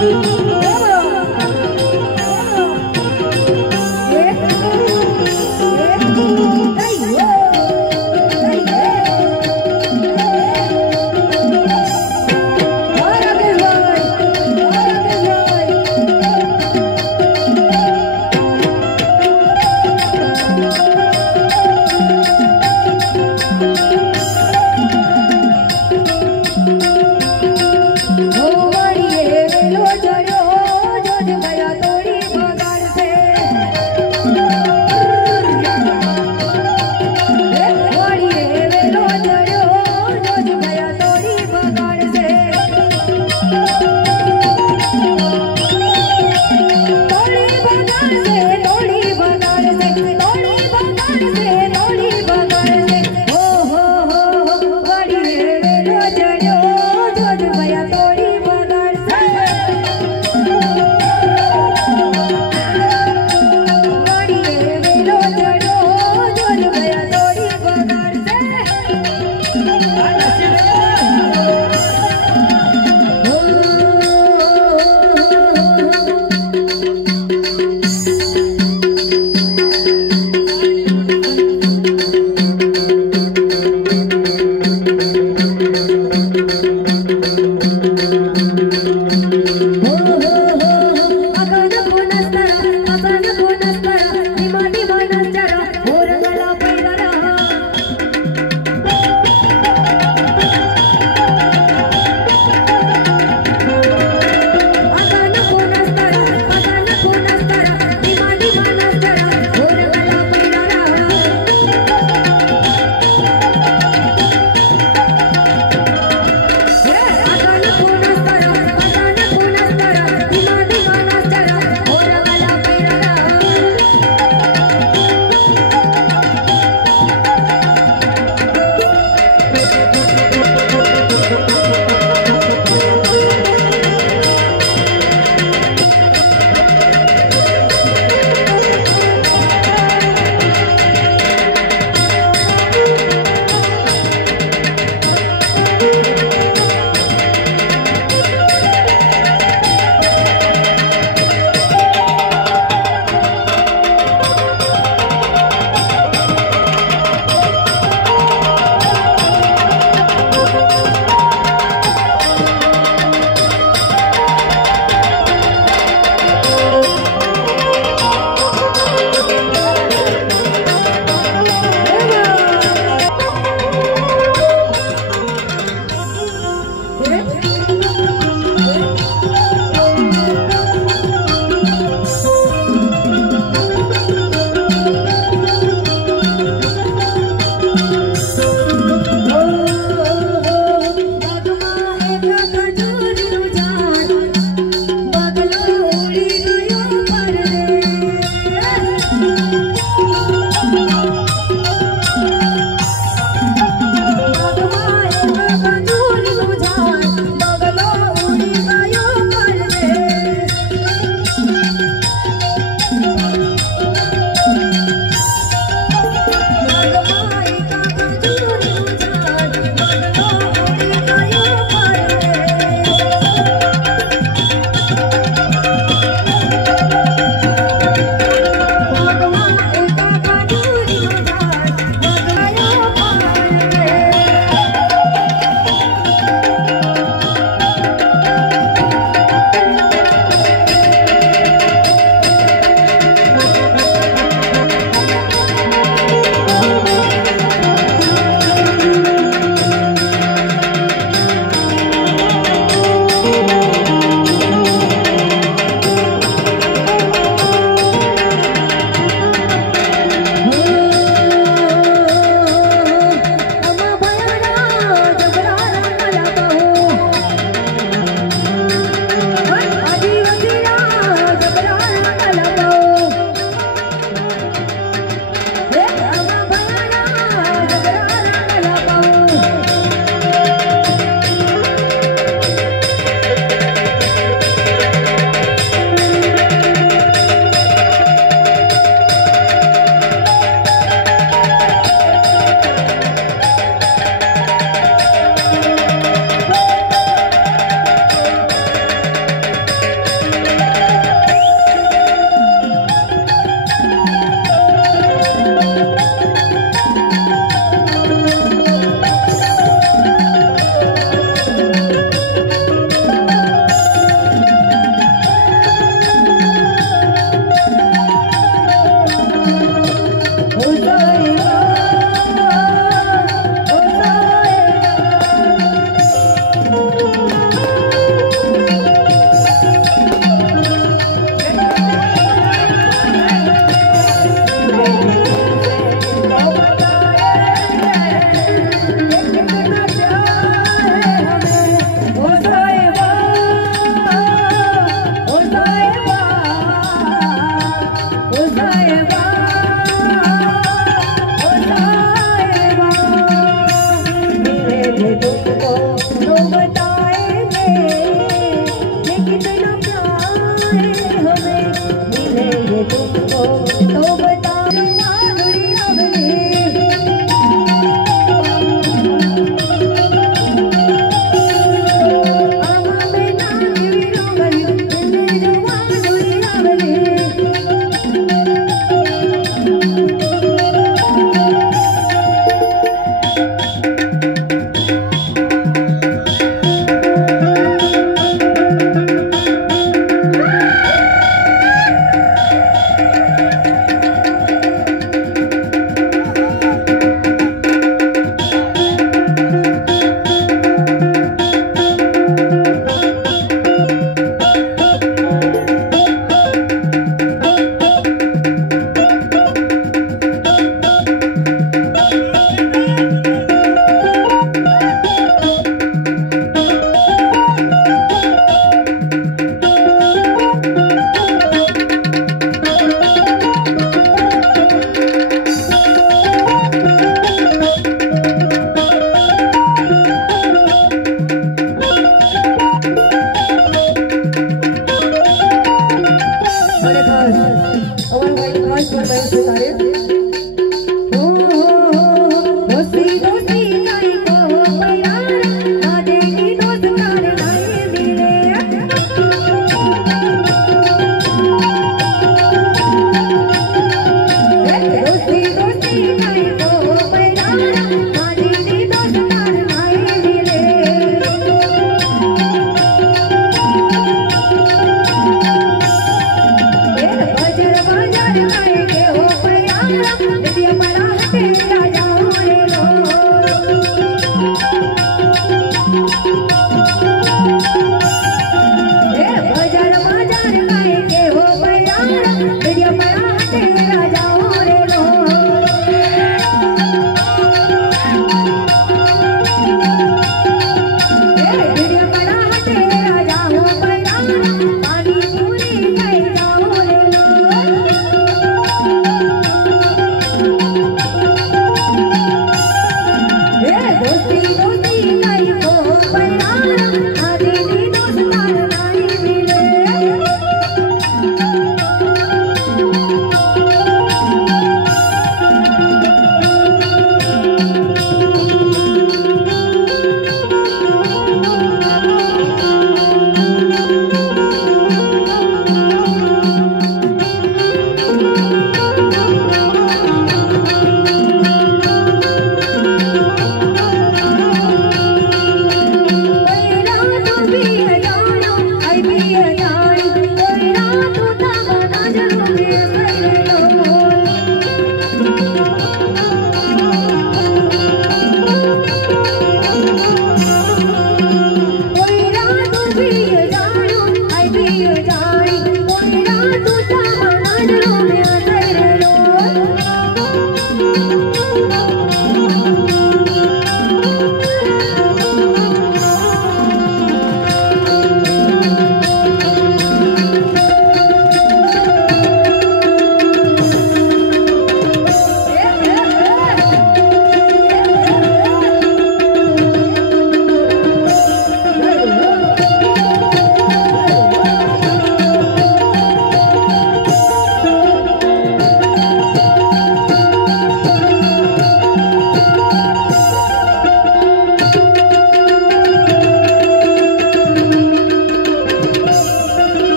Oh,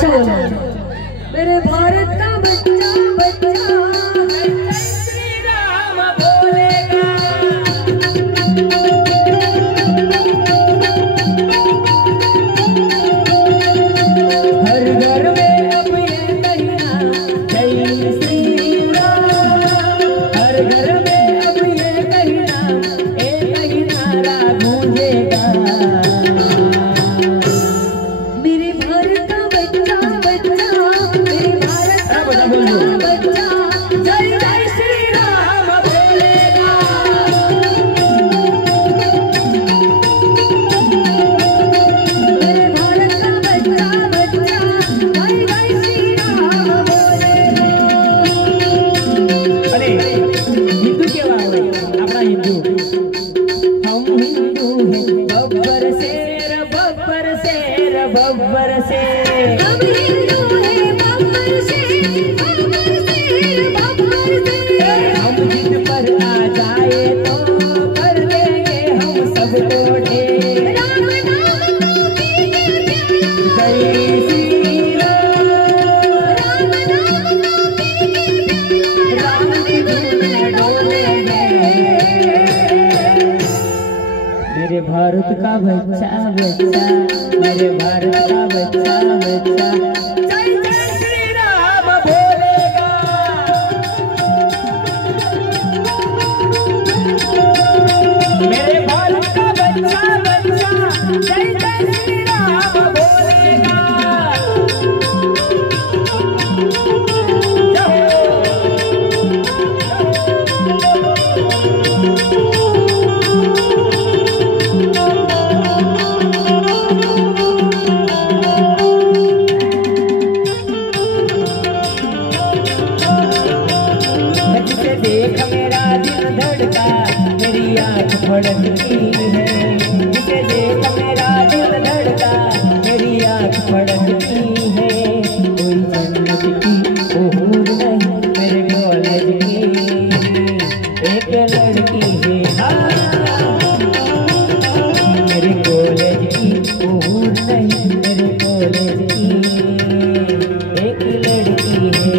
अच्छा बोला। मेरे भारत का बच्चा बच्चा श्री राम बोलेगा। हर घर में अब ये कहना जय श्री राम। हर घर में अब ये कहना एक ही नारा गूंजेगा। मेरे भारत का बच्चा बच्चा, मेरे भारत का बच्चा जय जय श्री राम बोलेगा। मेरे भारत का बच्चा बच्चा जय जय श्री राम बोलेगा। अरे हिंदू केवा होय आपला हिंदू, हम हिंदू हैं बब्बर शेर बब्बर शेर बब्बर शेर। हम हिंदू हैं बब्बर शेर बब्बर शेर बब्बर शेर। हम जिद पर आ जाए तो कर देंगे हम सबको ढेर। राम नाम को पीकर प्याला जय श्री राम। राम नाम को पीकर प्याला राम की धुन में डोलेंगे। मेरे भारत का बच्चा बच्चा, मेरे भारत का बच्चा बच्चा जय जय श्री राम बोलेगा। मेरे भारत का बच्चा बच्चा जय जय श्री राम बोलेगा। जिसे देख मेरा दिल धड़का मेरी आँख फड़कती है। जिसे देख मेरा दिल धड़का मेरी आँख फड़कती है। कोई जन्नत की हूर नहीं मेरे कॉलेज की एक लड़की है। हाँ मेरे कॉलेज की हूर नहीं मेरे कॉलेज की एक लड़की है।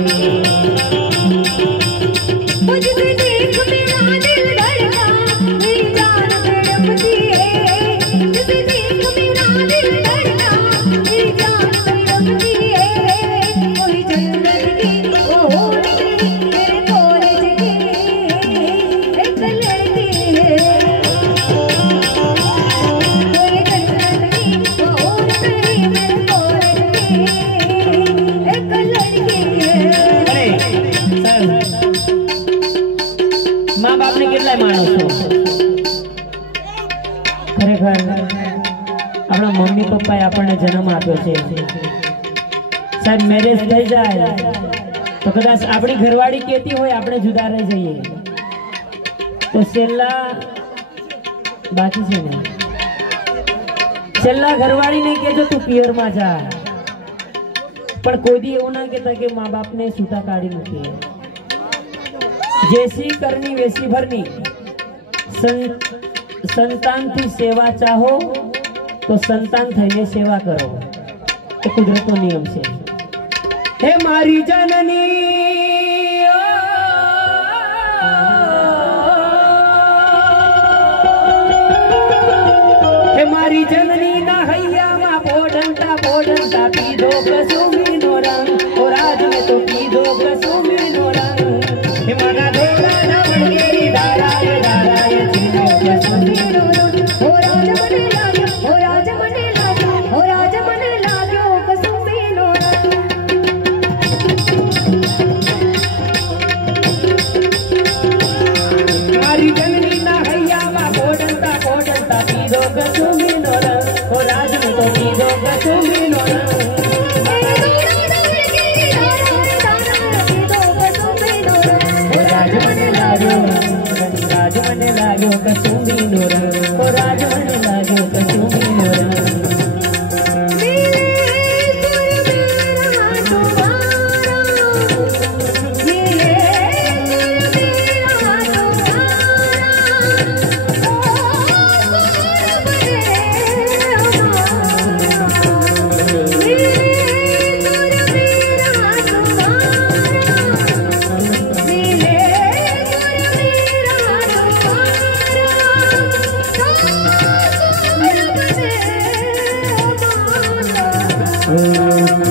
मुझसे देख मेरा दिल धड़का मेरी जान तड़पती है। मुझसे देख मेरा दिल धड़का मेरी जान तड़पती है। कोई जन्नत की ओ नहीं मेरे कॉलेज की एक लड़की है। कोई जन्नत की ओ नहीं मेरे कॉलेज की एक लड़की है। अरे माँ बाप ने કેટલા માણો છો ખરેખર આપણા મમ્મી પપ્પાએ આપણને જન્મ આપ્યો છે। સાહેબ મેરેજ થઈ જાય તો કદાચ આપણી ઘરવાળી કહેતી હોય આપણે જુદા રહી જઈએ તો છેલ્લા બાકી છે ને છેલ્લા ઘરવાળી ને કહેજો તું પિયરમાં जा। પણ કોઈ દી એવું ના કહેતા કે મા બાપને છૂટા કાઢી મૂકે। जैसी करनी वैसी भरनी। संतान की सेवा चाहो तो संतान थईने सेवा करो, ये कुदरतनो नियम छे। हे मारी जननी हे मारी जननी ना हैया मा बोडंता बोडंता पीधो कसुमी नो रंग और आज में तो पीधो कसुमी नो रंग। हे मना धोरा नमन केरी दाराय दाराय चीनो कसुमी नो रंग। हो राज मने लाग्यो हो राज मने लाग्यो हो राज मने लाग्यो कसुमी नो रंग। मारी जननी ना हैया मा बोडंता बोडंता पीधो कसुमी नो रंग और आज में तो पीधो कसुमी नो रंग।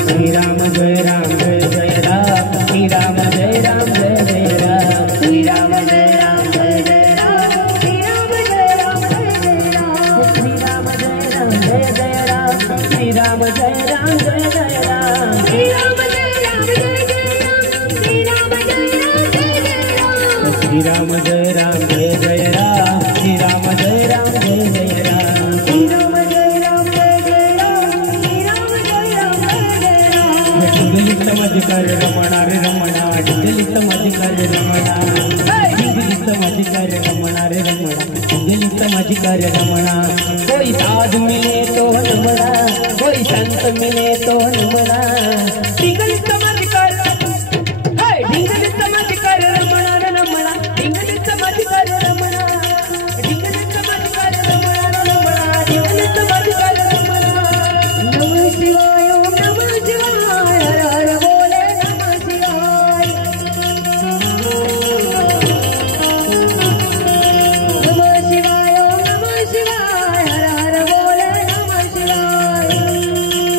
श्री राम जय राम जय जय राम, श्री राम जय राम जय जय राम, श्री राम जय राम जय जय राम, श्री राम जय राम जय जय राम, श्री राम जय राम जय जय राम, श्री राम जय राम जय जय राम, श्री राम जय राम जय जय राम, श्री राम जय राम जय जय राम, श्री राम जय राम जय जय राम, श्री राम जय राम जय जय राम, श्री राम जय राम जय जय राम, श्री राम जय राम जय जय राम। डिंगलित मधुकर रमणा रे रमणा, डिंगलित मधुकर रमणा, डिंगलित मधुकर रमणा रे रमणा, डिंगलित मधुकर रमणा। कोई साधु मिले तो नमणा, कोई संत मिले तो नमणा,